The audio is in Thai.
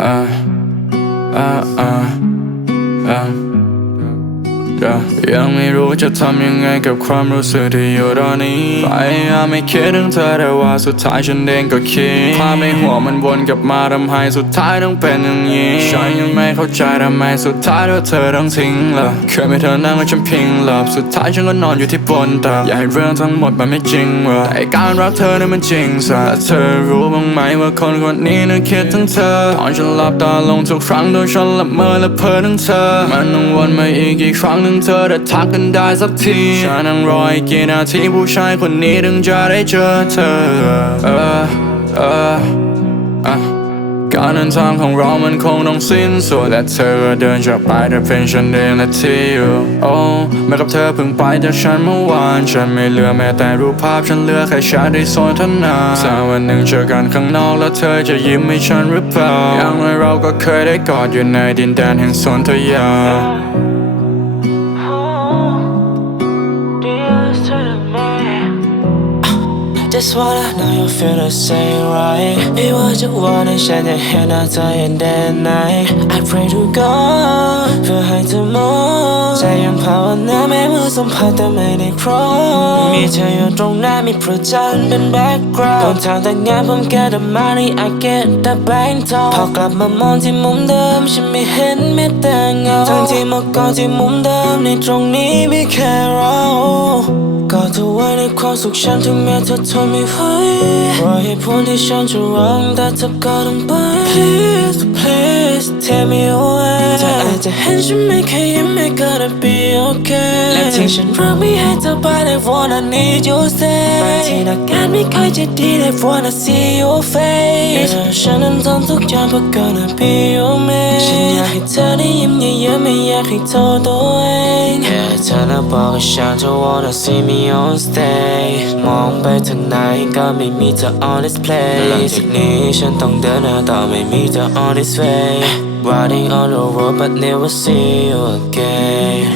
อ่าอ่า อ่าอ่ายังไม่รู้จะทำยังไงกับความรู้สึกที่อยู่ตอนนี้พยายามไม่คิดถึงเธอแต่ว่าสุดท้ายฉันเองก็คิดภาพในหัวมันวนกลับมาทำให้สุดท้ายต้องเป็นอย่างนี้ฉันยังไม่เข้าใจทำไมสุดท้ายแล้วเธอต้องทิ้งละเคยไม่เธอนั่งแล้วฉันพิงหลับสุดท้ายฉันก็นอนอยู่ที่บนตักอยากให้เรื่องทั้งหมดมันไม่จริงว่ะแต่การรักเธอนั้นมันจริงซะแต่เธอรู้บ้างไหมว่าคนคนนี้นั้นคิดถึงเธอตอนฉันหลับตาลงทุกครั้งโดนฉันละเมอและเพ้อถึงเธอมันต้องวนมาอีกกี่ครั้งถึงเธอจะทักกันได้สักทีฉันนั่งรออีกกี่นาทีผู้ชายคนนี้ถึงจะได้เจอเธอเออเอออะการเดินทางของเรามันคงต้องสิ้นสุดและเธอเดินจากไปแต่เป็นฉันเองและที่อยู่โอ้แม้กับเธอเพิ่งไปจากฉันเมื่อวาน ฉันไม่เหลือแม้แต่รูปภาพฉันเหลือแค่ฉันได้สนทนาถ้าวันหนึ่งเจอกันข้างนอกแล้วเธอจะยิ้มให้ฉันหรือเปล่าอย่างน้อยเราก็เคยได้กอดอยู่ในดินแดนแห่งสนธยา Just wanna know you feel the same right ไม่ว่าจะวันให้ฉันจะเห็นหน้าเธอเห็นแดนไหน I pray to God เพื่อให้เธอมองใจยังภาวนาแม้มือสัมผัสแต่ไม่ได้ครองมีเธออยู่ตรงหน้ามีพระจันทร์เป็น background ก่อนทางแต่งงานผมแค่แต่มาใน I get the bank ทองพอกลับมามองที่มุมเดิมฉันไม่เห็นแม้แต่เงาทั้งที่เมื่อก่อนที่มุมเดิมในตรงนี้มีแค่เรา เธอไว้ในความสุขฉันถึงแม้เธอทนไม่ไหวเพราะเหตุผลที่ฉันจะร้องแต่เธอก็ต้องไป Please please take me away เธออาจจะเห็นฉันไม่เคยยิ้มไม่ gonna be okay และที่ฉันรักไม่ให้เธอไป I wanna need you stay บางทีอาการไม่ค่อยจะดี I wanna see your face แต่ฉันนั้นทำทุกอย่างเพื่อ gonna be your man ฉันอยากให้เธอได้ยิ้มเยอะๆไม่อยากให้โทษตัวเองแค่ เธอแล้วบอกกับฉันเธอ wanna see me on stage มองไปทางไหนก็ไม่มีเธอ on display หลังจากนี้ฉันต้องเดินหน้าต่อไม่มีเธอ on this way Riding on the road but never see you again